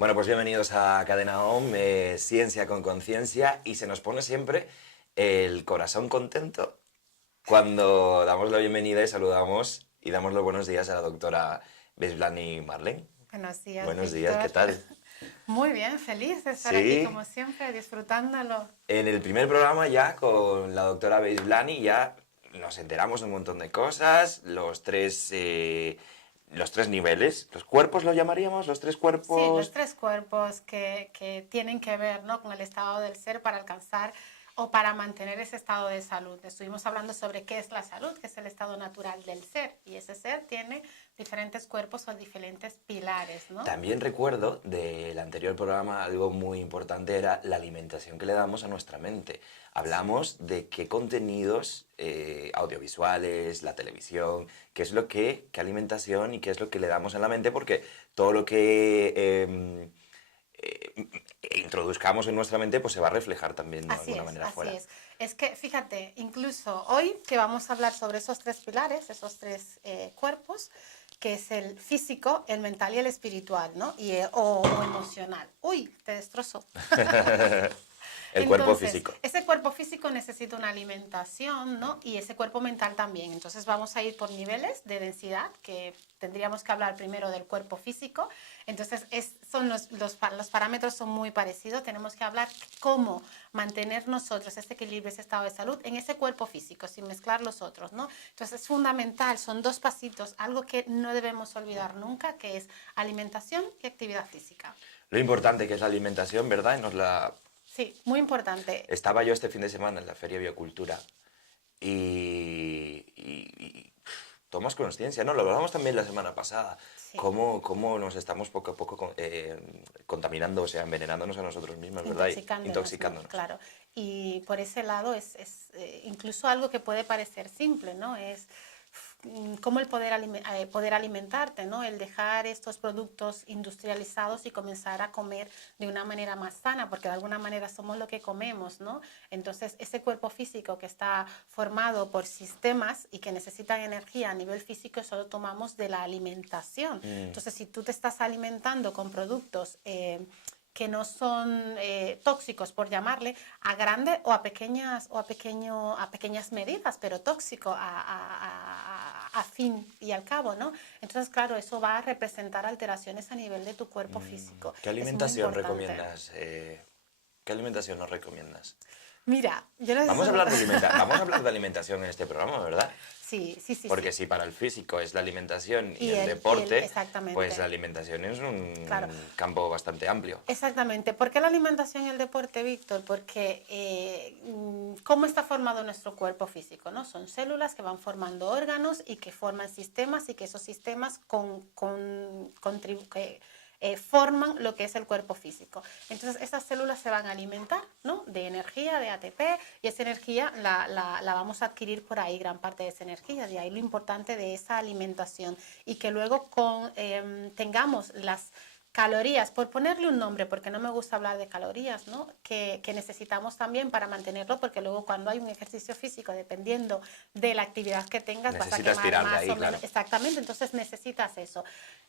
Bueno, pues bienvenidos a Cadena OM, Ciencia con Conciencia, y se nos pone siempre el corazón contento cuando damos la bienvenida y saludamos y damos los buenos días a la doctora Besblani Marlene. Buenos días, Buenos días, ¿qué Víctor. tal? Muy bien, feliz de estar aquí Sí, como siempre, disfrutándolo. en el primer programa ya con la doctora Besblani ya nos enteramos de un montón de cosas, los tres niveles, los cuerpos lo llamaríamos, los tres Sí, los cuerpos. tres cuerpos que tienen que ver, ¿no?, con el estado del ser para alcanzar o para mantener ese estado de salud. Estuvimos hablando sobre qué es la salud, que es el estado natural del ser, y ese ser tiene diferentes cuerpos o diferentes pilares, ¿no? También recuerdo del anterior programa algo muy importante era la alimentación que le damos a nuestra mente. Hablamos de qué contenidos audiovisuales, la televisión, qué alimentación y qué es lo que le damos en la mente, porque todo lo que introduzcamos en nuestra mente pues se va a reflejar también de Así alguna es, manera así fuera. es. Es que fíjate, incluso hoy que vamos a hablar sobre esos tres pilares, esos tres cuerpos, que es el físico, el mental y el espiritual, ¿no? O emocional. Uy, te destrozó. El cuerpo Entonces, físico. ese cuerpo físico necesita una alimentación, ¿no? Y ese cuerpo mental también. Entonces, vamos a ir por niveles de densidad, que tendríamos que hablar primero del cuerpo físico. Entonces, los parámetros son muy parecidos. Tenemos que hablar cómo mantener nosotros ese equilibrio, ese estado de salud en ese cuerpo físico, sin mezclar los otros, ¿no? Entonces, es fundamental, son dos pasitos, algo que no debemos olvidar nunca, que es alimentación y actividad física. Lo importante que es la alimentación, ¿verdad? Sí, muy importante. Estaba yo este fin de semana en la Feria Biocultura y tomas conciencia, ¿no? Lo hablamos también la semana pasada, Sí. cómo nos estamos poco a poco contaminando, o sea, envenenándonos a nosotros mismos, ¿verdad? Intoxicándonos, ¿no? Intoxicándonos. Claro. Y por ese lado es incluso algo que puede parecer simple, ¿no? Es cómo el poder alimentarte, ¿no? El dejar estos productos industrializados y comenzar a comer de una manera más sana, porque de alguna manera somos lo que comemos, ¿no? Entonces, ese cuerpo físico que está formado por sistemas y que necesitan energía a nivel físico, eso lo tomamos de la alimentación. Entonces, si tú te estás alimentando con productos que no son tóxicos, por llamarle, a grandes o a pequeñas medidas, pero tóxico a fin y al cabo, ¿no? Entonces, claro, eso va a representar alteraciones a nivel de tu cuerpo físico. ¿Qué Es muy alimentación importante. recomiendas? ¿Qué alimentación nos recomiendas? Mira, yo no sé Vamos a hablar de alimentación en este programa, ¿verdad? Sí, sí, sí, Porque sí. si para el físico es la alimentación y Y el deporte, pues la exactamente. alimentación es Claro. un campo bastante amplio. Exactamente. ¿Por qué la alimentación y el deporte, Víctor? Porque cómo está formado nuestro cuerpo físico, ¿no? Son células que van formando órganos y que forman sistemas y que esos sistemas forman lo que es el cuerpo físico. Entonces, esas células se van a alimentar, ¿no?, de energía, de ATP, y esa energía la vamos a adquirir por ahí, gran parte de esa energía. De ahí lo importante de esa alimentación y que luego tengamos las calorías, por ponerle un nombre, porque no me gusta hablar de calorías, ¿no?, que necesitamos también para mantenerlo, porque luego cuando hay un ejercicio físico, dependiendo de la actividad que tengas, vas a Necesitas quemar tirar de más ahí, o claro. menos. Exactamente, entonces necesitas eso.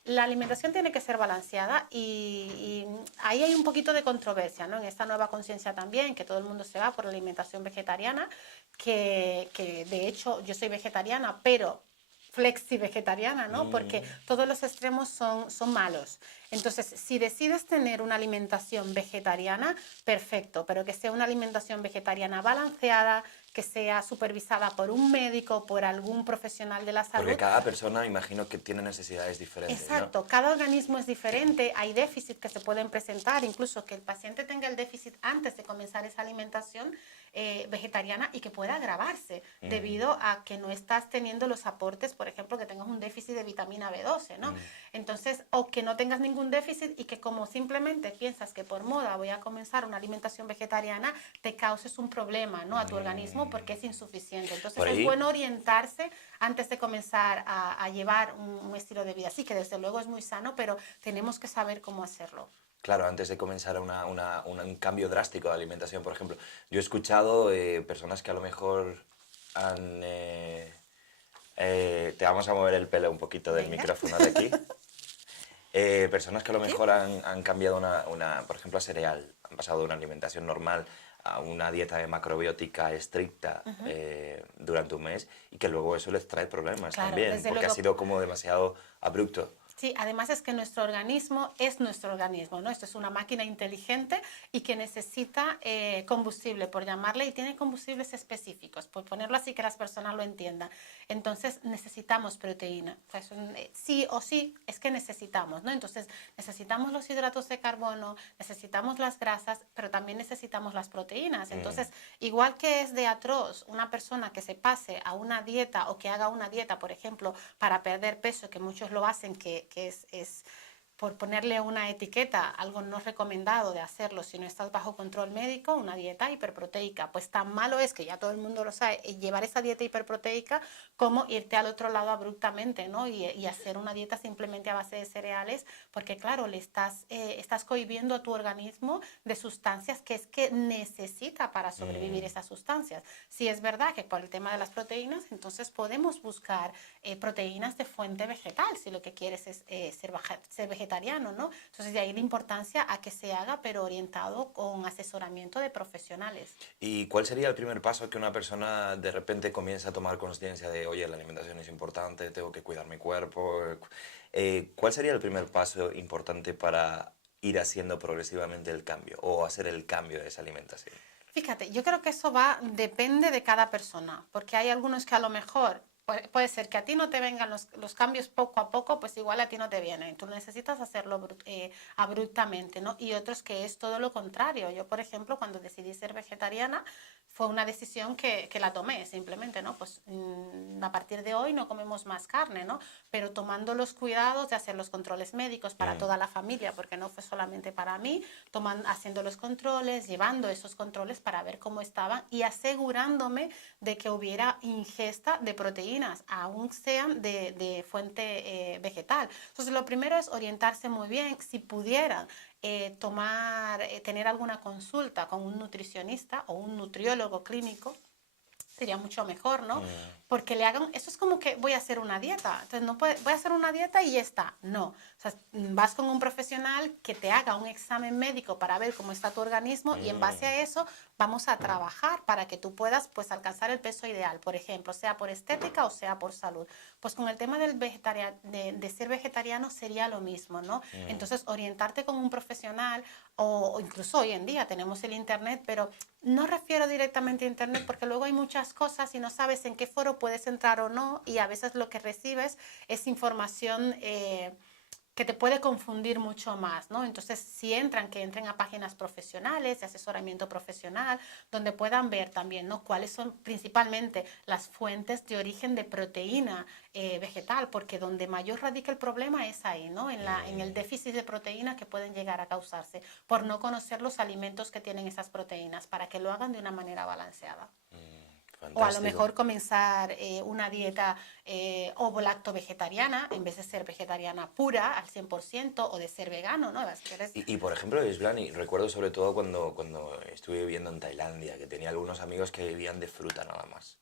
La alimentación tiene que ser balanceada y ahí hay un poquito de controversia, ¿no?, en esta nueva conciencia también, que todo el mundo se va por la alimentación vegetariana, que de hecho yo soy vegetariana, pero flexi-vegetariana, ¿no? Porque todos los extremos son malos. Entonces, si decides tener una alimentación vegetariana, perfecto, pero que sea una alimentación vegetariana balanceada, que sea supervisada por un médico, por algún profesional de la Porque salud. cada persona, imagino que tiene necesidades diferentes, ¿no? Exacto, cada organismo es diferente, hay déficits que se pueden presentar, incluso que el paciente tenga el déficit antes de comenzar esa alimentación vegetariana y que pueda agravarse debido a que no estás teniendo los aportes, por ejemplo, que tengas un déficit de vitamina B12, ¿no? Entonces, o que no tengas ningún déficit y que como simplemente piensas que por moda voy a comenzar una alimentación vegetariana, te causes un problema, ¿no?, a tu organismo porque es insuficiente. Entonces, Por es ahí, bueno orientarse antes de comenzar a llevar un estilo de vida. Sí, que desde luego es muy sano, pero tenemos que saber cómo hacerlo. claro, antes de comenzar un cambio drástico de alimentación, por ejemplo, yo he escuchado personas que a lo mejor han... te vamos a mover el pelo un poquito del Venga. micrófono de aquí. Personas que a lo mejor han cambiado por ejemplo, a cereal, han pasado de una alimentación normal a una dieta de macrobiótica estricta durante un mes y que luego eso les trae problemas Claro, también, desde porque ha luego. sido como demasiado abrupto. Sí, además es que nuestro organismo es nuestro organismo, ¿no? Esto es una máquina inteligente y que necesita combustible, por llamarle, y tiene combustibles específicos, por ponerlo así que las personas lo entiendan. Entonces necesitamos proteína, o sea, sí o sí es que necesitamos, ¿no? Entonces necesitamos los hidratos de carbono, necesitamos las grasas, pero también necesitamos las proteínas. Entonces, igual que es de atroz una persona que se pase a una dieta o que haga una dieta, por ejemplo, para perder peso, que muchos lo hacen, que es por ponerle una etiqueta, algo no recomendado de hacerlo si no estás bajo control médico, una dieta hiperproteica. Pues tan malo es, que ya todo el mundo lo sabe, llevar esa dieta hiperproteica como irte al otro lado abruptamente, ¿no? Y hacer una dieta simplemente a base de cereales, porque claro, le estás cohibiendo a tu organismo de sustancias que es que necesita para sobrevivir esas sustancias. Si es verdad que por el tema de las proteínas, entonces podemos buscar proteínas de fuente vegetal, si lo que quieres es ser vegetariano, ¿no? Entonces de ahí la importancia a que se haga, pero orientado con asesoramiento de profesionales. ¿Y cuál sería el primer paso que una persona de repente comienza a tomar conciencia de, oye, la alimentación es importante, tengo que cuidar mi cuerpo? ¿Cuál sería el primer paso importante para ir haciendo progresivamente el cambio o hacer el cambio de esa alimentación? Fíjate, yo creo que eso depende de cada persona, porque hay algunos que a lo mejor puede ser que a ti no te vengan los cambios poco a poco, pues igual a ti no te vienen. Tú necesitas hacerlo abruptamente, ¿no? Y otros que es todo lo contrario. Yo, por ejemplo, cuando decidí ser vegetariana, fue una decisión que la tomé simplemente, ¿no? Pues a partir de hoy no comemos más carne, ¿no? Pero tomando los cuidados de hacer los controles médicos para toda la familia, porque no fue solamente para mí, haciendo los controles, llevando esos controles para ver cómo estaban y asegurándome de que hubiera ingesta de proteínas, aún sean de fuente vegetal. Entonces, lo primero es orientarse muy bien. Si pudieran tener alguna consulta con un nutricionista o un nutriólogo clínico, sería mucho mejor, ¿no? Porque le hagan, eso es como que voy a hacer una dieta, entonces no voy a hacer una dieta y ya está, no. O sea, vas con un profesional que te haga un examen médico para ver cómo está tu organismo y en base a eso vamos a trabajar para que tú puedas pues alcanzar el peso ideal, por ejemplo, sea por estética o sea por salud. Pues con el tema de ser vegetariano sería lo mismo, ¿no? Entonces orientarte con un profesional o incluso hoy en día tenemos el internet, pero no refiero directamente a internet porque luego hay muchas cosas y no sabes en qué foro puedes entrar o no, y a veces lo que recibes es información que te puede confundir mucho más, ¿no? Entonces, si que entren a páginas profesionales, de asesoramiento profesional, donde puedan ver también, ¿no? Cuáles son principalmente las fuentes de origen de proteína vegetal, porque donde mayor radica el problema es ahí, ¿no? En el déficit de proteína que pueden llegar a causarse por no conocer los alimentos que tienen esas proteínas, para que lo hagan de una manera balanceada. O a lo Fantástico. mejor comenzar una dieta ovo-lacto-vegetariana en vez de ser vegetariana pura al 100% o de ser vegano, ¿no? Por ejemplo, Islani, recuerdo sobre todo cuando estuve viviendo en Tailandia, que tenía algunos amigos que vivían de fruta nada más.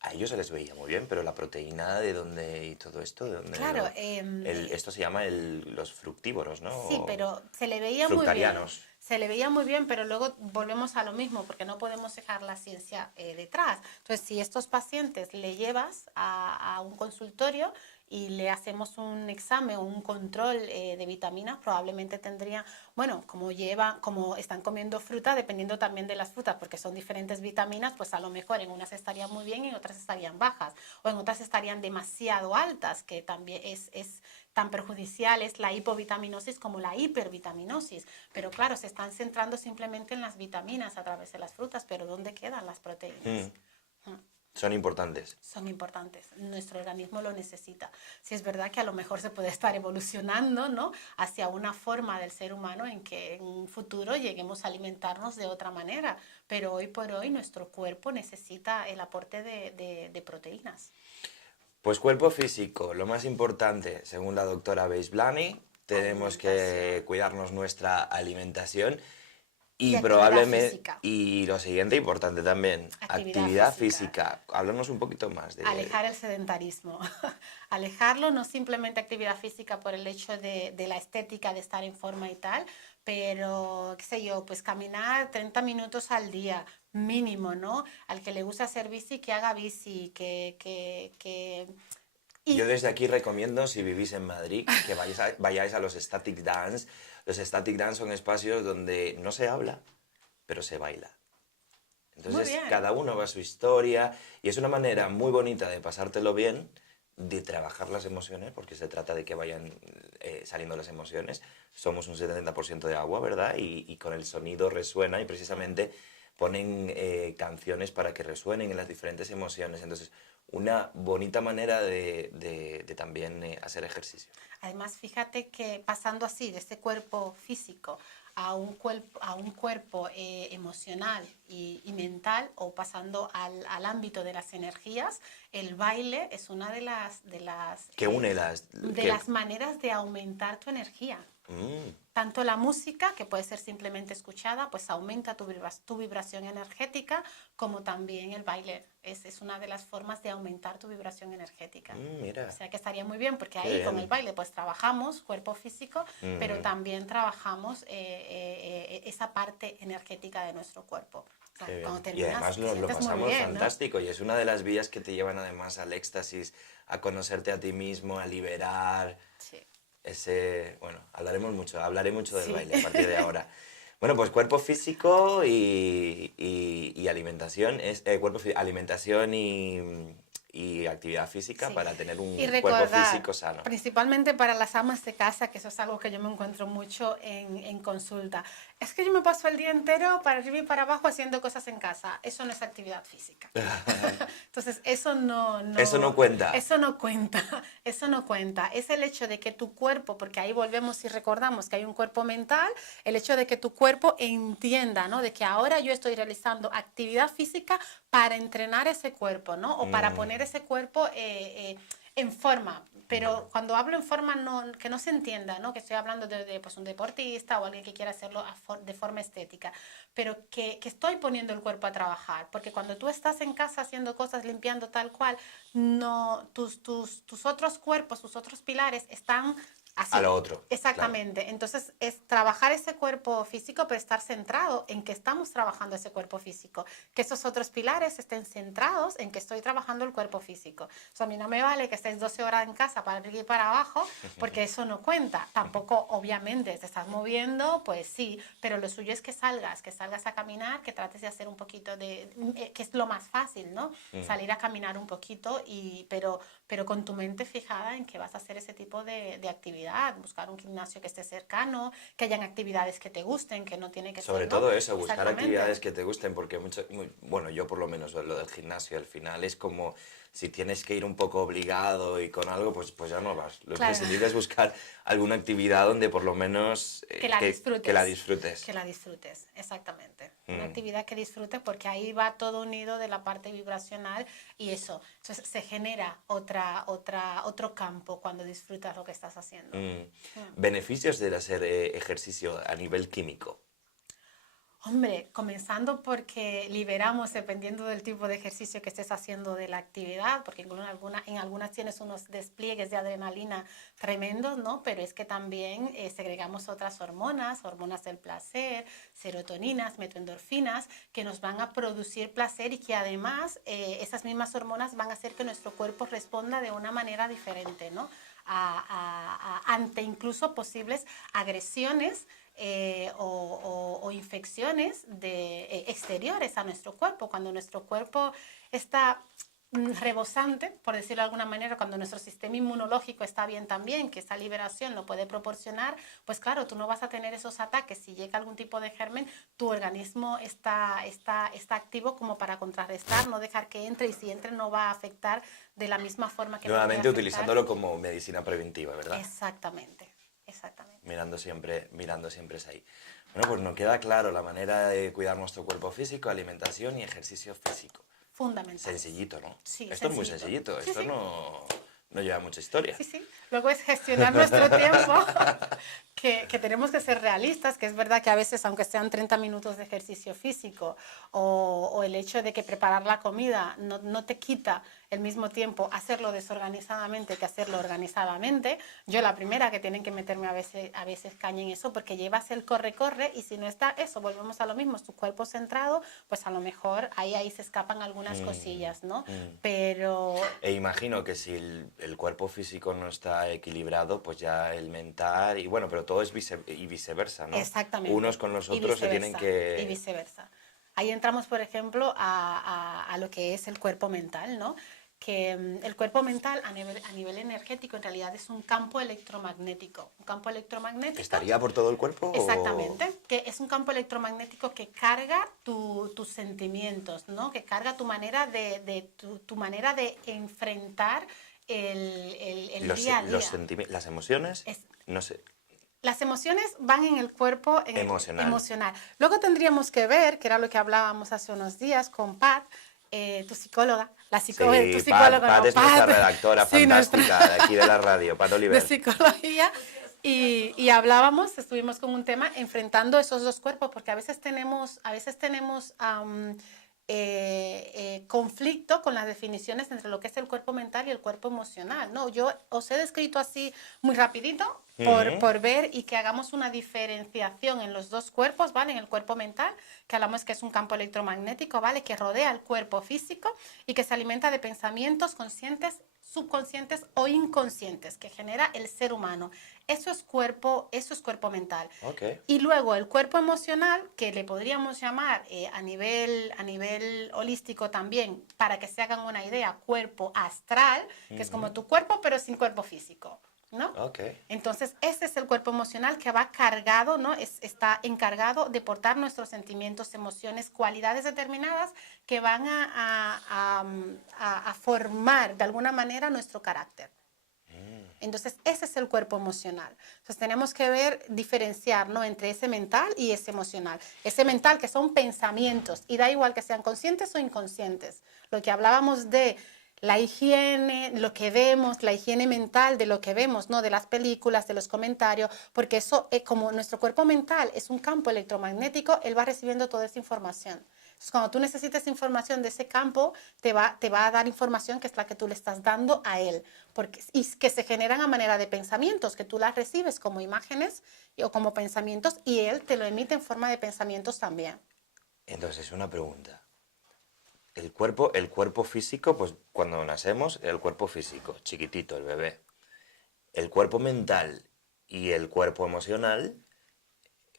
A ellos se les veía muy bien, pero la proteína de dónde y todo esto, de dónde Claro, esto se llama los fructívoros, ¿no? sí, pero se le veía muy bien. Fructarianos. Se le veía muy bien, pero luego volvemos a lo mismo, porque no podemos dejar la ciencia detrás. Entonces, si estos pacientes le llevas a un consultorio y le hacemos un examen o un control de vitaminas, probablemente tendrían, bueno, como están comiendo fruta, dependiendo también de las frutas, porque son diferentes vitaminas, pues a lo mejor en unas estarían muy bien y en otras estarían bajas, o en otras estarían demasiado altas, que también es tan perjudicial es la hipovitaminosis como la hipervitaminosis. Pero claro, se están centrando simplemente en las vitaminas a través de las frutas, pero ¿dónde quedan las proteínas? Son importantes. Son importantes, nuestro organismo lo necesita. Si es verdad que a lo mejor se puede estar evolucionando, ¿no?, hacia una forma del ser humano en que en un futuro lleguemos a alimentarnos de otra manera, pero hoy por hoy nuestro cuerpo necesita el aporte de proteínas. Pues cuerpo físico, lo más importante, según la doctora Beisblani, tenemos que cuidarnos nuestra alimentación. Y actividad probablemente, física. y lo siguiente importante también, actividad física. Háblanos un poquito más de... Alejar el sedentarismo. Alejarlo, no simplemente actividad física por el hecho de la estética, de estar en forma y tal, pero, qué sé yo, pues caminar 30 minutos al día, mínimo, ¿no? Al que le gusta hacer bici, que haga bici, Yo Y desde aquí recomiendo, si vivís en Madrid, que vayáis a los Static Dance. Los Static Dance son espacios donde no se habla, pero se baila. muy Entonces, bien. cada uno va a su historia y es una manera muy bonita de pasártelo bien, de trabajar las emociones, porque se trata de que vayan saliendo las emociones. Somos un 70% de agua, ¿verdad? Y con el sonido resuena y precisamente ponen canciones para que resuenen en las diferentes emociones. Entonces, una bonita manera de también hacer ejercicio. Además, fíjate que pasando así de este cuerpo físico a un cuerpo emocional y mental, o pasando al ámbito de las energías, el baile es una Que une las... de Que, las maneras de aumentar tu energía. mm, Tanto la música, que puede ser simplemente escuchada, pues aumenta tu vibración energética, como también el baile. Es una de las formas de aumentar tu vibración energética. O mira, sea que estaría muy bien, porque qué ahí con el bien. baile pues trabajamos cuerpo físico, pero Mm. también trabajamos esa parte energética de nuestro cuerpo. O sea, Qué cuando bien. Y terminas además te lo sientes muy pasamos bien, ¿no? fantástico y es una de las vías que te llevan además al éxtasis, a conocerte a ti mismo, a liberar Sí. ese... Bueno, hablaré mucho del Sí. baile a partir de ahora. Bueno, pues cuerpo físico y alimentación, alimentación y actividad física Sí, para tener y un cuerpo recordar, físico sano. principalmente para las amas de casa, que eso es algo que yo me encuentro mucho en consulta. Es que yo me paso el día entero para arriba y para abajo haciendo cosas en casa. Eso no es actividad física. Entonces, Eso no cuenta. eso no cuenta, eso no cuenta. Es el hecho de que tu cuerpo, porque ahí volvemos y recordamos que hay un cuerpo mental, el hecho de que tu cuerpo entienda, ¿no? De que ahora yo estoy realizando actividad física para entrenar ese cuerpo, ¿no? O para poner ese cuerpo en forma. Pero cuando hablo en forma, que no se entienda, ¿no? Que estoy hablando de pues, un deportista o alguien que quiera hacerlo de forma estética, pero que estoy poniendo el cuerpo a trabajar. Porque cuando tú estás en casa haciendo cosas, limpiando tal cual, no, tus otros cuerpos, tus otros pilares están A así. lo otro, claro. Exactamente. Entonces, es trabajar ese cuerpo físico, pero estar centrado en que estamos trabajando ese cuerpo físico. Que esos otros pilares estén centrados en que estoy trabajando el cuerpo físico. O sea, a mí no me vale que estés 12 horas en casa para arriba y para abajo, porque eso no cuenta. Tampoco, obviamente, te estás moviendo, pues sí, pero lo suyo es que salgas a caminar, que trates de hacer un poquito que es lo más fácil, ¿no? Salir a caminar un poquito, pero con tu mente fijada en que vas a hacer ese tipo de actividad, buscar un gimnasio que esté cercano, que hayan actividades que te gusten, que no tiene que Sobre ser, ¿no? todo eso, buscar Exactamente. actividades que te gusten, porque bueno, yo por lo menos lo del gimnasio al final es como si tienes que ir un poco obligado y con algo, pues ya no vas. Lo Claro. imprescindible es buscar alguna actividad donde por lo menos Que la disfrutes. que la disfrutes. Que la disfrutes, exactamente. Una actividad que disfrutes, porque ahí va todo unido de la parte vibracional y eso. Entonces se genera otro campo cuando disfrutas lo que estás haciendo. Beneficios de hacer ejercicio a nivel químico. Hombre, comenzando porque liberamos, dependiendo del tipo de ejercicio que estés haciendo, de la actividad, porque en algunas tienes unos despliegues de adrenalina tremendos, ¿no? Pero es que también segregamos otras hormonas del placer, serotoninas, metoendorfinas, que nos van a producir placer y que además esas mismas hormonas van a hacer que nuestro cuerpo responda de una manera diferente, ¿no? Ante incluso posibles agresiones o infecciones exteriores a nuestro cuerpo. Cuando nuestro cuerpo está rebosante, por decirlo de alguna manera, cuando nuestro sistema inmunológico está bien también, que esa liberación lo puede proporcionar, pues claro, tú no vas a tener esos ataques. Si llega algún tipo de germen, tu organismo está activo como para contrarrestar, no dejar que entre, y si entre no va a afectar de la misma forma que Nuevamente podría afectar. utilizándolo como medicina preventiva, ¿verdad? Exactamente, exactamente. Mirando siempre es ahí. Bueno, pues nos queda claro la manera de cuidar nuestro cuerpo físico, alimentación y ejercicio físico. Fundamental. Sencillito, ¿no? Sí, Esto es muy sencillito, Sí, esto sí. no lleva mucha historia. Sí, sí. Luego es gestionar nuestro tiempo, que tenemos que ser realistas, que es verdad que a veces, aunque sean 30 minutos de ejercicio físico o el hecho de que preparar la comida no te quita el mismo tiempo hacerlo desorganizadamente que hacerlo organizadamente, yo la primera que tienen que meterme a veces caña en eso, porque llevas el corre-corre y si no está eso, volvemos a lo mismo, tu cuerpo centrado, pues a lo mejor ahí se escapan algunas cosillas, ¿no? Pero... E imagino que si el cuerpo físico no está equilibrado, pues ya el mental, y bueno, pero todo es viceversa, ¿no? Exactamente. Unos con los otros se tienen que... Y viceversa. Ahí entramos, por ejemplo, a lo que es el cuerpo mental, ¿no? Que el cuerpo mental a nivel energético en realidad es un campo electromagnético. Un campo electromagnético... ¿Estaría por todo el cuerpo? Exactamente, que es un campo electromagnético que carga tus sentimientos, ¿no? Que carga tu manera tu manera de enfrentar el día a día. Las emociones, no sé. Las emociones van en el cuerpo emocional. Luego tendríamos que ver, que era lo que hablábamos hace unos días con Pat, tu psicóloga, Sí, tu psicóloga, Pat es nuestra redactora fantástica de aquí de la radio, Pat Oliver. De psicología. Y hablábamos, estuvimos con un tema enfrentando esos dos cuerpos, porque a veces tenemos conflicto con las definiciones entre lo que es el cuerpo mental y el cuerpo emocional, ¿no? Yo os he descrito así muy rapidito por ver y que hagamos una diferenciación en los dos cuerpos, ¿vale? En el cuerpo mental, que hablamos que es un campo electromagnético, ¿vale? Que rodea el cuerpo físico y que se alimenta de pensamientos conscientes, subconscientes o inconscientes que genera el ser humano. Eso es cuerpo mental. Okay. Y luego el cuerpo emocional, que le podríamos llamar a nivel holístico también, para que se hagan una idea, cuerpo astral, que es como tu cuerpo pero sin cuerpo físico, ¿no? Okay. Entonces, ese es el cuerpo emocional que va cargado, ¿no? Está encargado de portar nuestros sentimientos, emociones, cualidades determinadas que van a formar de alguna manera nuestro carácter. Entonces, ese es el cuerpo emocional. Entonces, tenemos que diferenciar, ¿no? Entre ese mental y ese emocional. Ese mental que son pensamientos, y da igual que sean conscientes o inconscientes. Lo que hablábamos de la higiene, lo que vemos, la higiene mental de lo que vemos, ¿no? De las películas, de los comentarios, porque eso, como nuestro cuerpo mental es un campo electromagnético, él va recibiendo toda esa información. Entonces, cuando tú necesites información de ese campo, te va a dar información que es la que tú le estás dando a él, y que se generan a manera de pensamientos, que tú las recibes como imágenes o como pensamientos, y él te lo emite en forma de pensamientos también. Entonces, una pregunta. El cuerpo físico, pues cuando nacemos, el cuerpo físico, chiquitito, el bebé. El cuerpo mental y el cuerpo emocional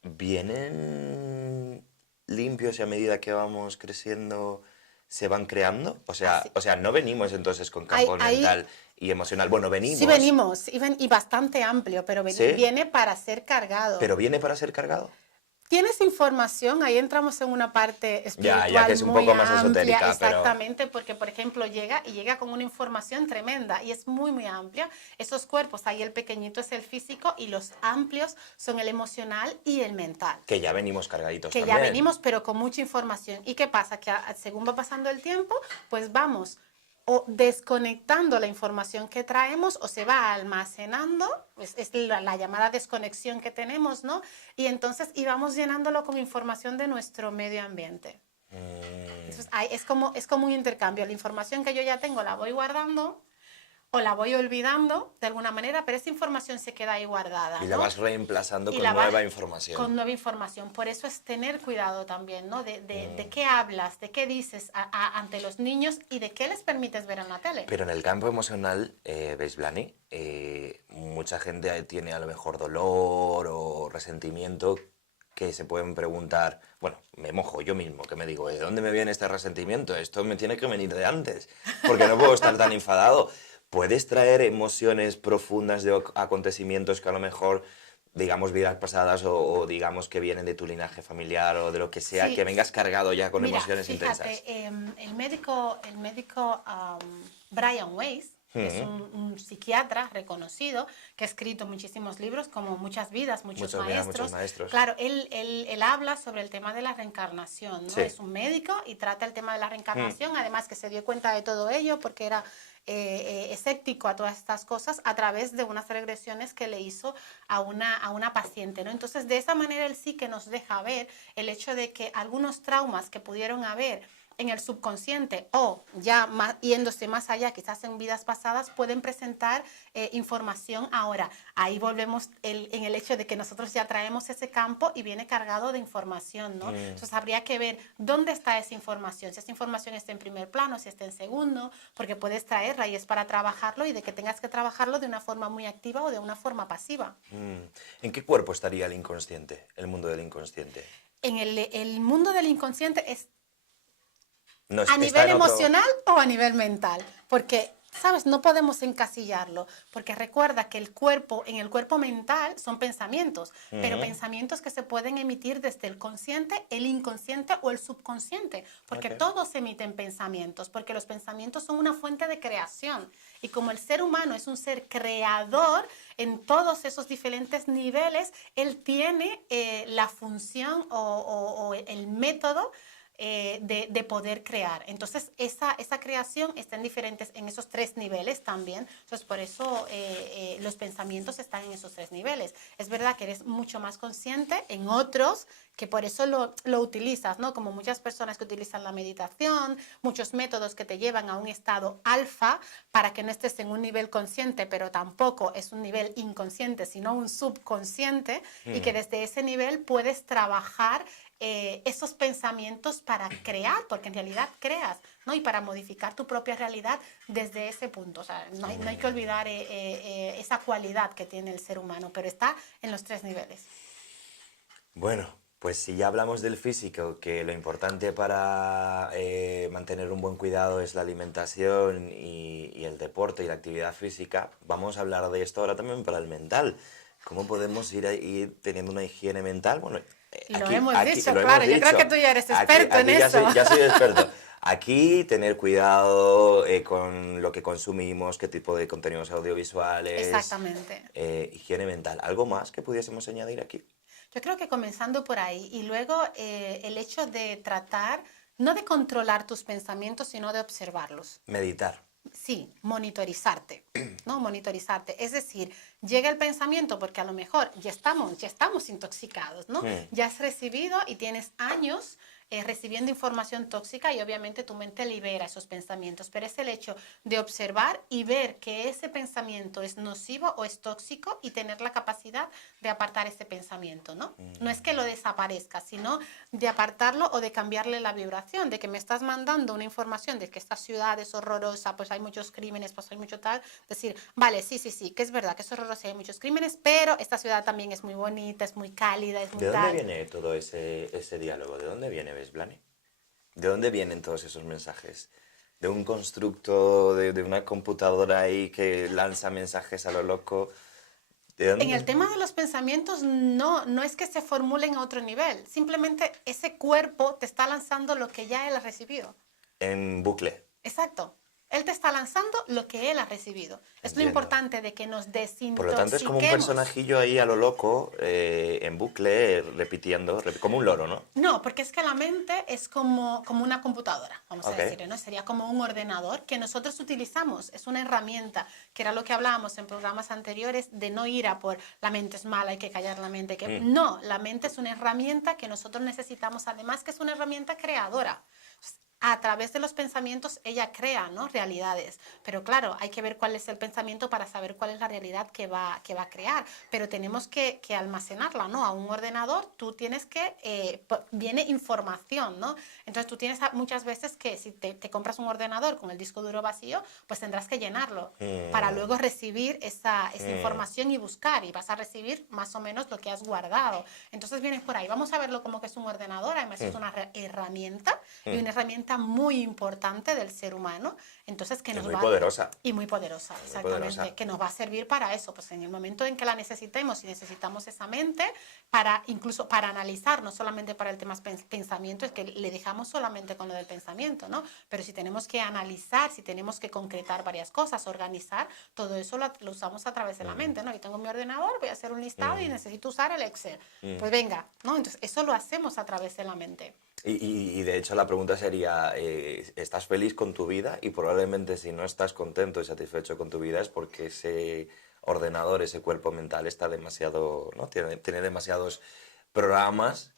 vienen limpios y a medida que vamos creciendo se van creando. O sea, no venimos entonces con campo mental y emocional. Bueno, venimos. Sí venimos, y bastante amplio, pero ¿Sí? Viene para ser cargado. ¿Pero viene para ser cargado? Tienes información, ahí entramos en una parte espiritual ya que es un poco más amplia, esotérica, exactamente, porque por ejemplo llega con una información tremenda y es muy muy amplia. Esos cuerpos, ahí el pequeñito es el físico y los amplios son el emocional y el mental. Que ya venimos cargaditos que también. Ya venimos, pero con mucha información. ¿Y qué pasa? Que según va pasando el tiempo, pues vamos o desconectando la información que traemos o se va almacenando, es la llamada desconexión que tenemos, ¿no? Y entonces íbamos llenándolo con información de nuestro medio ambiente. Entonces, es como un intercambio. La información que yo ya tengo la voy guardando o la voy olvidando de alguna manera, pero esa información se queda ahí guardada, ¿no? Y la vas reemplazando con nueva información. Con nueva información. Por eso es tener cuidado también, ¿no? De qué hablas, de qué dices ante los niños y de qué les permites ver en la tele. Pero en el campo emocional, ¿ves, Blani? Mucha gente tiene a lo mejor dolor o resentimiento que se pueden preguntar, bueno, me mojo yo mismo, que me digo, ¿de dónde me viene este resentimiento? Esto me tiene que venir de antes, porque no puedo estar tan enfadado. ¿Puedes traer emociones profundas de acontecimientos que a lo mejor, digamos, vidas pasadas o digamos que vienen de tu linaje familiar o de lo que sea, que vengas cargado ya con emociones intensas? El médico Brian Weiss, Es un psiquiatra reconocido que ha escrito muchísimos libros, como Muchas vidas, muchos maestros. Claro, él habla sobre el tema de la reencarnación, ¿no? Sí. Es un médico y trata el tema de la reencarnación, además que se dio cuenta de todo ello porque era escéptico a todas estas cosas a través de unas regresiones que le hizo a una paciente, ¿no? Entonces, de esa manera él sí que nos deja ver el hecho de que algunos traumas que pudieron haber en el subconsciente o ya yéndose más allá, quizás en vidas pasadas, pueden presentar información ahora. Ahí volvemos en el hecho de que nosotros ya traemos ese campo y viene cargado de información, ¿no? Entonces habría que ver dónde está esa información, si esa información está en primer plano, si está en segundo, porque puedes traerla y es para trabajarlo y de que tengas que trabajarlo de una forma muy activa o de una forma pasiva. ¿En qué cuerpo estaría el inconsciente, el mundo del inconsciente? En el mundo del inconsciente es No, a nivel en otro... emocional o a nivel mental, porque, ¿sabes? No podemos encasillarlo, porque recuerda que en el cuerpo mental son pensamientos, pero pensamientos que se pueden emitir desde el consciente, el inconsciente o el subconsciente, porque todos emiten pensamientos, porque los pensamientos son una fuente de creación, y como el ser humano es un ser creador en todos esos diferentes niveles, él tiene la función o el método de poder crear. Entonces, esa creación está en esos tres niveles también. Entonces, por eso los pensamientos están en esos tres niveles. Es verdad que eres mucho más consciente en otros, que por eso lo utilizas, ¿no? Como muchas personas que utilizan la meditación, muchos métodos que te llevan a un estado alfa para que no estés en un nivel consciente, pero tampoco es un nivel inconsciente, sino un subconsciente, y que desde ese nivel puedes trabajar esos pensamientos para crear, porque en realidad creas, ¿no? Y para modificar tu propia realidad desde ese punto. O sea, no hay que olvidar esa cualidad que tiene el ser humano, pero está en los tres niveles. Bueno, pues si ya hablamos del físico, que lo importante para mantener un buen cuidado es la alimentación y el deporte y la actividad física, vamos a hablar de esto ahora también para el mental. ¿Cómo podemos ir teniendo una higiene mental? Bueno, lo hemos dicho, claro. Yo creo que tú ya eres experto en eso. Ya soy experto. Aquí tener cuidado con lo que consumimos, qué tipo de contenidos audiovisuales. Exactamente. Higiene mental. ¿Algo más que pudiésemos añadir aquí? Yo creo que comenzando por ahí y luego el hecho de tratar, no de controlar tus pensamientos, sino de observarlos. Meditar. Sí, monitorizarte, ¿no? Monitorizarte. Es decir, llega el pensamiento porque a lo mejor ya estamos intoxicados, ¿no? Ya has recibido y tienes años recibiendo información tóxica y obviamente tu mente libera esos pensamientos, pero es el hecho de observar y ver que ese pensamiento es nocivo o es tóxico y tener la capacidad de apartar ese pensamiento, ¿no? No es que lo desaparezca, sino de apartarlo o de cambiarle la vibración, de que me estás mandando una información de que esta ciudad es horrorosa, pues hay muchos crímenes, pues hay mucho tal, decir, vale, sí, que es verdad que es horrorosa y hay muchos crímenes, pero esta ciudad también es muy bonita, es muy cálida, es muy tal. ¿De dónde tal. viene todo ese diálogo? ¿De dónde viene, Blani? ¿De dónde vienen todos esos mensajes? ¿De un constructo, de una computadora ahí que lanza mensajes a lo loco? ¿De dónde? En el tema de los pensamientos, no es que se formulen a otro nivel, simplemente ese cuerpo te está lanzando lo que ya él ha recibido. En bucle. Exacto. Él te está lanzando lo que él ha recibido. Entiendo. Es lo importante de que nos desintoxiquemos. Por lo tanto, es como un personajillo ahí a lo loco, en bucle, repitiendo, como un loro, ¿no? No, porque es que la mente es como una computadora, vamos a decirlo, ¿no? Sería como un ordenador que nosotros utilizamos, es una herramienta, que era lo que hablábamos en programas anteriores, de no ir a por la mente es mala, hay que callar la mente. No, la mente es una herramienta que nosotros necesitamos, además que es una herramienta creadora. A través de los pensamientos ella crea, ¿no? Realidades, pero claro, hay que ver cuál es el pensamiento para saber cuál es la realidad que va a crear, pero tenemos que almacenarla, ¿no? A un ordenador tú tienes que, viene información, ¿no? Entonces tú tienes muchas veces que si te compras un ordenador con el disco duro vacío, pues tendrás que llenarlo para luego recibir esa información y buscar, y vas a recibir más o menos lo que has guardado. Entonces vienes por ahí, vamos a verlo como que es un ordenador, además es una herramienta y una herramienta muy importante del ser humano. Entonces, que Es nos muy va poderosa. y muy poderosa, Muy exactamente, poderosa. que nos va a servir para eso, pues en el momento en que la necesitemos y necesitamos esa mente para incluso para analizar, no solamente para el tema pensamiento, es que le dejamos solamente con lo del pensamiento, ¿no? Pero si tenemos que analizar, si tenemos que concretar varias cosas, organizar, todo eso lo usamos a través de la mente, ¿no? Yo tengo mi ordenador, voy a hacer un listado y necesito usar el Excel. Pues venga, ¿no? Entonces, eso lo hacemos a través de la mente. Y de hecho la pregunta sería, ¿estás feliz con tu vida? Y probablemente si no estás contento y satisfecho con tu vida es porque ese ordenador, ese cuerpo mental está demasiado, ¿no? Tiene demasiados programas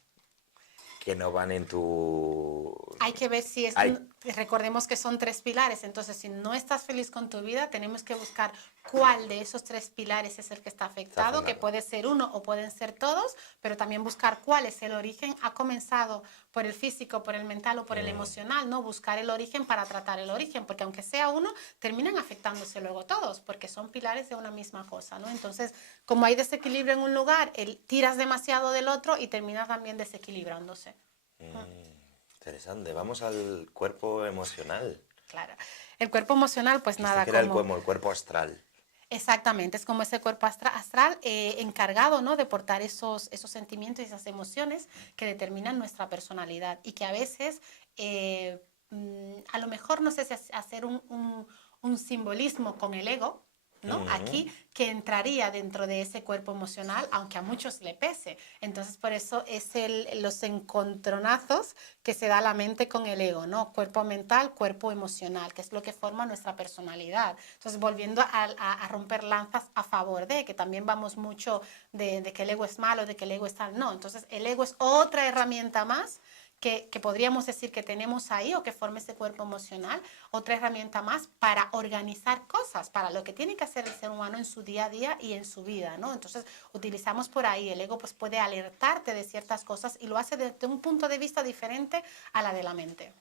que no van en tu... Hay que ver si es, Hay, recordemos que son 3 pilares, entonces si no estás feliz con tu vida, tenemos que buscar cuál de esos 3 pilares es el que está afectado, que puede ser uno o pueden ser todos, pero también buscar cuál es el origen. Ha comenzado por el físico, por el mental o por el emocional, ¿no? Buscar el origen para tratar el origen, porque aunque sea uno, terminan afectándose luego todos, porque son pilares de una misma cosa, ¿no? Entonces, como hay desequilibrio en un lugar, tiras demasiado del otro y terminas también desequilibrándose. Interesante. Vamos al cuerpo emocional. Claro. El cuerpo emocional, pues Dijiste nada, que era como... el cuerpo astral. Exactamente, es como ese cuerpo astral encargado, ¿no? De portar esos sentimientos y esas emociones que determinan nuestra personalidad y que a veces, a lo mejor no sé si hacer un simbolismo con el ego, ¿no? Aquí que entraría dentro de ese cuerpo emocional, aunque a muchos le pese. Entonces, por eso es los encontronazos que se da la mente con el ego, ¿no? Cuerpo mental, cuerpo emocional, que es lo que forma nuestra personalidad. Entonces, volviendo a romper lanzas a favor de, que también vamos mucho de que el ego es malo, de que el ego es tal. No, entonces el ego es otra herramienta más que podríamos decir que tenemos ahí o que forma ese cuerpo emocional, otra herramienta más para organizar cosas, para lo que tiene que hacer el ser humano en su día a día y en su vida, ¿no? Entonces utilizamos por ahí, el ego pues puede alertarte de ciertas cosas y lo hace desde un punto de vista diferente a la de la mente.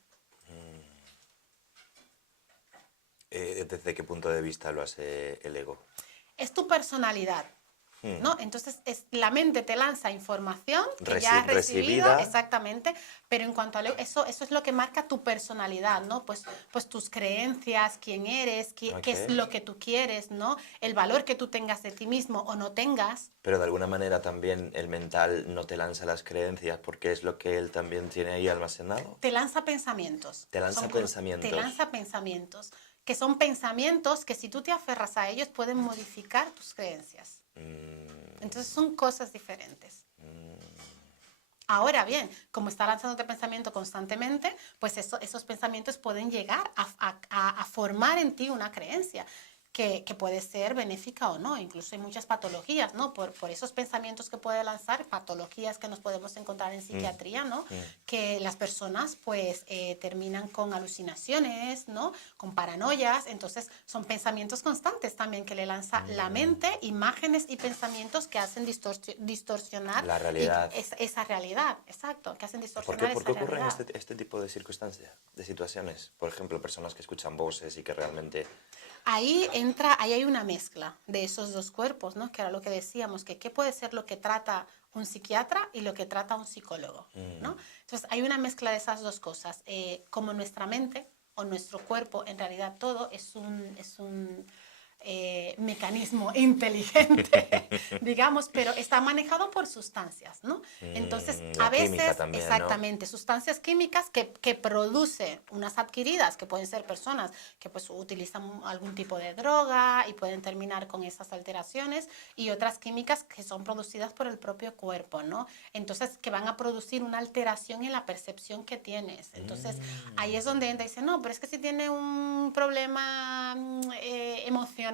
¿Desde qué punto de vista lo hace el ego? Es tu personalidad. ¿No? Entonces la mente te lanza información que ya has recibido, recibida. exactamente, pero en cuanto a eso es lo que marca tu personalidad, ¿no? Pues tus creencias, quién eres, qué es lo que tú quieres, ¿no? El valor que tú tengas de ti mismo o no tengas. Pero de alguna manera también el mental no te lanza las creencias porque es lo que él también tiene ahí almacenado. Te lanza pensamientos. Te lanza pensamientos. Te lanza pensamientos, que son pensamientos que si tú te aferras a ellos pueden modificar tus creencias. Entonces son cosas diferentes. Ahora bien, como está lanzándote pensamiento constantemente, pues esos pensamientos pueden llegar a formar en ti una creencia. Que puede ser benéfica o no, incluso hay muchas patologías, ¿no? Por esos pensamientos que puede lanzar, patologías que nos podemos encontrar en psiquiatría, ¿no? Que las personas pues terminan con alucinaciones, ¿no? Con paranoias, entonces son pensamientos constantes también que le lanza la mente, imágenes y pensamientos que hacen distorsionar la realidad. Esa realidad, exacto, que hacen distorsionar esa ¿Por qué ocurren realidad. este tipo de circunstancias, de situaciones? Por ejemplo, personas que escuchan voces y que realmente... Ahí hay una mezcla de esos dos cuerpos, ¿no? Que era lo que decíamos, que qué puede ser lo que trata un psiquiatra y lo que trata un psicólogo, ¿no? Entonces hay una mezcla de esas dos cosas. Como nuestra mente o nuestro cuerpo, en realidad todo es un mecanismo inteligente, digamos, pero está manejado por sustancias, ¿no? Entonces, a veces, también, exactamente, ¿no? Sustancias químicas que producen unas adquiridas, que pueden ser personas que pues utilizan algún tipo de droga y pueden terminar con esas alteraciones, y otras químicas que son producidas por el propio cuerpo, ¿no? Entonces, que van a producir una alteración en la percepción que tienes. Entonces, ahí es donde entra y dice, no, pero es que si tiene un problema emocional,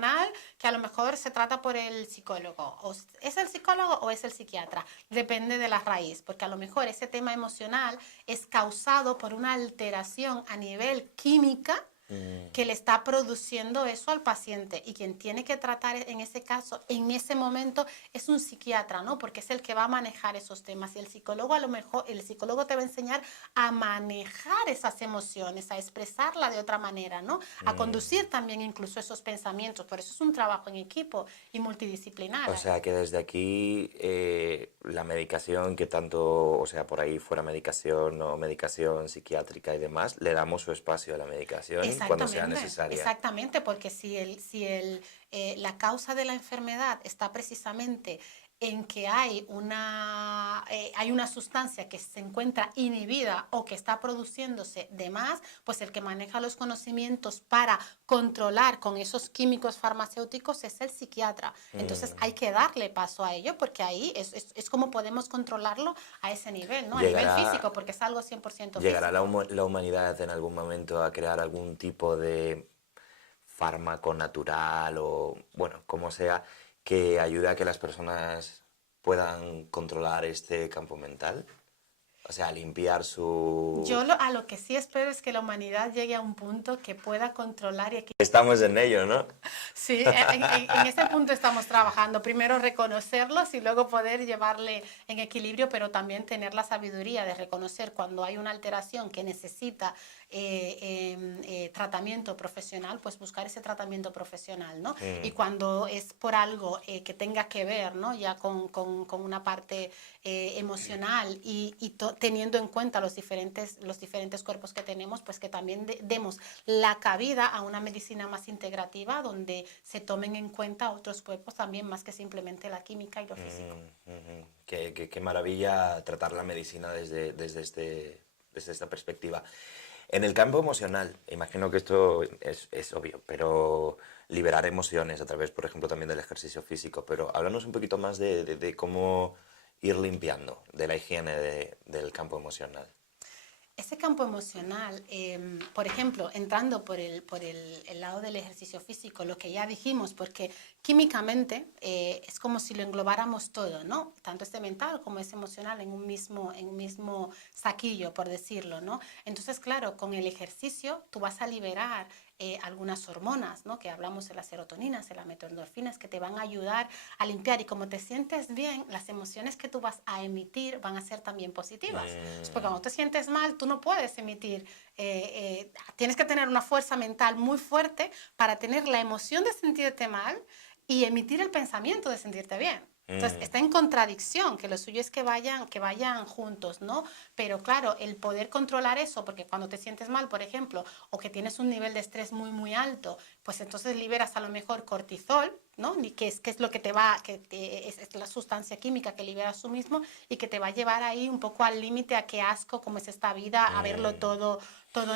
que a lo mejor se trata por el psicólogo. O ¿es el psicólogo o es el psiquiatra? Depende de la raíz, porque a lo mejor ese tema emocional es causado por una alteración a nivel química que le está produciendo eso al paciente, y quien tiene que tratar en ese caso, en ese momento, es un psiquiatra, ¿no? Porque es el que va a manejar esos temas, y el psicólogo a lo mejor, el psicólogo te va a enseñar a manejar esas emociones, a expresarla de otra manera, ¿no? A conducir también incluso esos pensamientos. Por eso es un trabajo en equipo y multidisciplinar. O sea que desde aquí la medicación, que tanto, o sea, por ahí fuera medicación o medicación psiquiátrica y demás, le damos su espacio a la medicación. cuando sea necesaria. Exactamente, porque la causa de la enfermedad está precisamente en que hay una sustancia que se encuentra inhibida o que está produciéndose de más, pues el que maneja los conocimientos para controlar con esos químicos farmacéuticos es el psiquiatra. Entonces hay que darle paso a ello porque ahí es como podemos controlarlo a ese nivel, ¿no? A nivel físico, porque es algo 100% ¿Llegará físico. la humanidad en algún momento a crear algún tipo de fármaco natural o, bueno, como sea, que ayude a que las personas puedan controlar este campo mental? O sea, limpiar su... A lo que sí espero es que la humanidad llegue a un punto que pueda controlar y Estamos en ello, ¿no? sí, en ese punto estamos trabajando. Primero reconocerlos y luego poder llevarle en equilibrio, pero también tener la sabiduría de reconocer cuando hay una alteración que necesita tratamiento profesional, pues buscar ese tratamiento profesional, ¿no? Y cuando es por algo que tenga que ver, ¿no? Ya con una parte emocional y teniendo en cuenta los diferentes cuerpos que tenemos, pues que también demos la cabida a una medicina más integrativa donde se tomen en cuenta otros cuerpos también más que simplemente la química y lo físico. Qué maravilla tratar la medicina desde esta perspectiva. En el campo emocional, imagino que esto es obvio, pero liberar emociones a través, por ejemplo, también del ejercicio físico, pero háblanos un poquito más de cómo ir limpiando, de la higiene del campo emocional. Ese campo emocional, por ejemplo, entrando por el lado del ejercicio físico, lo que ya dijimos, porque químicamente es como si lo englobáramos todo, ¿no? Tanto este mental como ese emocional en un mismo saquillo, por decirlo, ¿no? Entonces, claro, con el ejercicio tú vas a liberar algunas hormonas, ¿no? Que hablamos de las serotoninas, de las metoendorfinas, que te van a ayudar a limpiar. Y como te sientes bien, las emociones que tú vas a emitir van a ser también positivas. Porque cuando te sientes mal, tú no puedes emitir, tienes que tener una fuerza mental muy fuerte para tener la emoción de sentirte mal y emitir el pensamiento de sentirte bien. Entonces, está en contradicción, que lo suyo es que vayan juntos, ¿no? Pero claro, el poder controlar eso, porque cuando te sientes mal, por ejemplo, o que tienes un nivel de estrés muy, muy alto, pues entonces liberas a lo mejor cortisol, ¿no? Que es lo que es la sustancia química que liberas tú mismo y que te va a llevar ahí un poco al límite a qué asco, cómo es esta vida, a verlo todo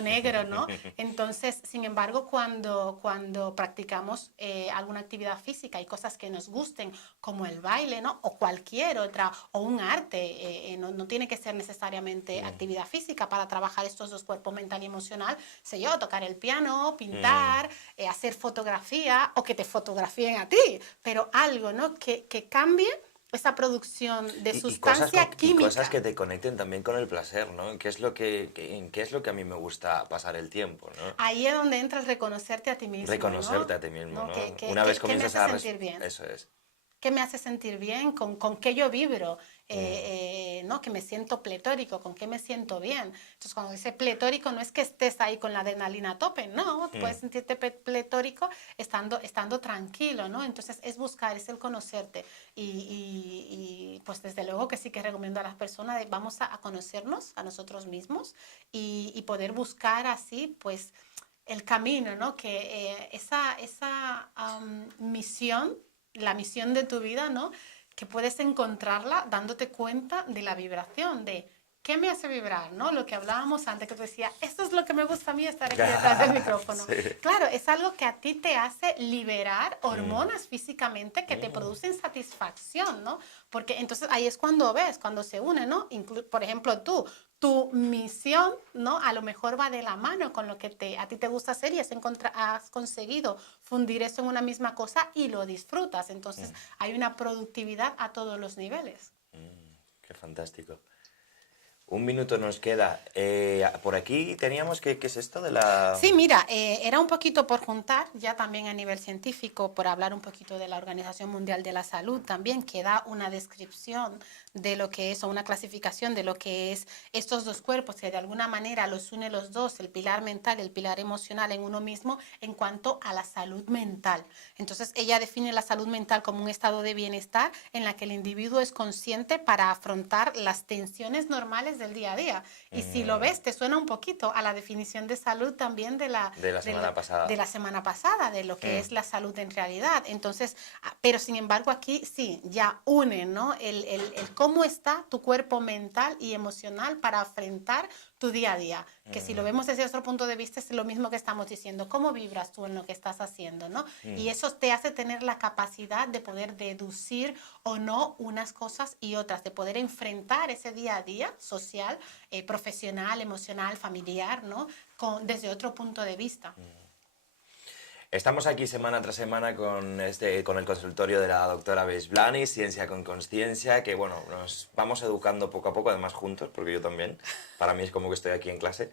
negro, ¿no? Entonces, sin embargo, cuando practicamos alguna actividad física y cosas que nos gusten, como el baile, ¿no? O cualquier otra, o un arte, no tiene que ser necesariamente actividad física para trabajar estos dos cuerpos, mental y emocional, sé yo, tocar el piano, pintar, hacer fotografía, o que te fotografíen a ti, pero algo, ¿no? Que cambie esa producción de sustancia Y química. cosas que te conecten también con el placer, ¿no? ¿En qué es lo que a mí me gusta pasar el tiempo, ¿no? Ahí es donde entra el reconocerte a ti mismo, Reconocerte ¿no? a ti mismo, ¿No? ¿no? ¿Qué, Una vez qué me comienzas hace sentir bien? Eso es. ¿Qué me hace sentir bien? ¿Con qué yo vibro? ¿No? Que me siento pletórico, ¿con qué me siento bien? Entonces, cuando dice pletórico, no es que estés ahí con la adrenalina a tope, no, puedes sentirte pletórico estando tranquilo, ¿no? Entonces, es buscar, es el conocerte. Pues desde luego que sí que recomiendo a las personas, vamos a conocernos a nosotros mismos y poder buscar así, pues, el camino, ¿no? Que misión, la misión de tu vida, ¿no? Que puedes encontrarla dándote cuenta de la vibración, de qué me hace vibrar, ¿no? Lo que hablábamos antes, que te decía, esto es lo que me gusta a mí, estar aquí detrás del micrófono. Sí. Claro, es algo que a ti te hace liberar hormonas físicamente que te producen satisfacción, ¿no? Porque entonces ahí es cuando ves, cuando se une, ¿no? Por ejemplo, tu misión, ¿no? A lo mejor va de la mano con lo que a ti te gusta hacer y has conseguido fundir eso en una misma cosa y lo disfrutas. Entonces, hay una productividad a todos los niveles. Qué fantástico. Un minuto nos queda. Por aquí teníamos ¿qué es esto de la...? Sí, mira, era un poquito por juntar, ya también a nivel científico, por hablar un poquito de la Organización Mundial de la Salud también, que da una descripción de lo que es, o una clasificación de lo que es estos dos cuerpos, que de alguna manera los une los dos, el pilar mental y el pilar emocional en uno mismo, en cuanto a la salud mental. Entonces, ella define la salud mental como un estado de bienestar en la que el individuo es consciente para afrontar las tensiones normales del día a día. Y si lo ves, te suena un poquito a la definición de salud también de la semana pasada. De la semana pasada, de lo que es la salud en realidad. Entonces, pero sin embargo aquí sí, ya une, ¿no? El cómo está tu cuerpo mental y emocional para afrontar tu día a día. Que si lo vemos desde otro punto de vista es lo mismo que estamos diciendo. ¿Cómo vibras tú en lo que estás haciendo, no? Y eso te hace tener la capacidad de poder deducir o no unas cosas y otras, de poder enfrentar ese día a día social, profesional, emocional, familiar, ¿no? Desde otro punto de vista. Estamos aquí semana tras semana con el consultorio de la doctora Besblani, Ciencia con Consciencia, que bueno, nos vamos educando poco a poco, además juntos, porque yo también, para mí es como que estoy aquí en clase,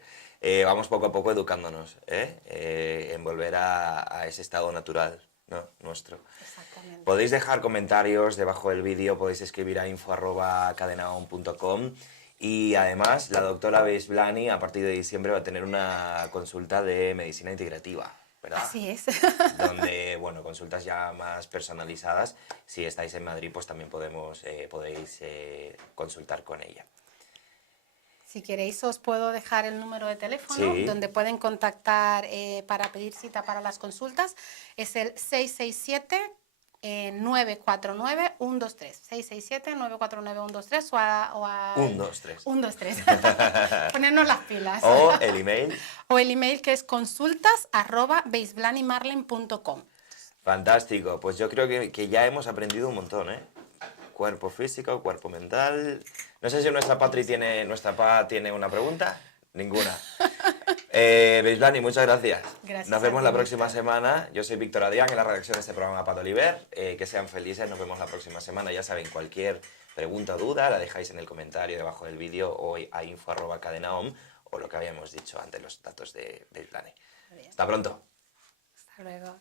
vamos poco a poco educándonos, en volver a ese estado natural, ¿no? Nuestro. Exactamente. Podéis dejar comentarios debajo del vídeo, podéis escribir a info@cadenaon.com. Y además, la doctora Besblani a partir de diciembre va a tener una consulta de medicina integrativa, ¿verdad? Así es. Donde, bueno, consultas ya más personalizadas. Si estáis en Madrid, pues también podéis consultar con ella. Si queréis, os puedo dejar el número de teléfono donde pueden contactar para pedir cita para las consultas. Es el 667-949-123. 667-949-123 o a 123. 123. Ponernos las pilas. O el email. O el email que es consultas@beisblanimarlen.com. Fantástico. Pues yo creo que ya hemos aprendido un montón, ¿eh? Cuerpo físico, cuerpo mental. No sé si nuestra Pa tiene una pregunta. Ninguna. Beisblani, muchas gracias. Nos vemos la próxima semana. Yo soy Víctor Adrián en la redacción de este programa Pato Oliver. Que sean felices, nos vemos la próxima semana. Ya saben, cualquier pregunta o duda la dejáis en el comentario debajo del vídeo o a info@cadenaom o lo que habíamos dicho antes, los datos de Beisblani. Hasta pronto. Hasta luego.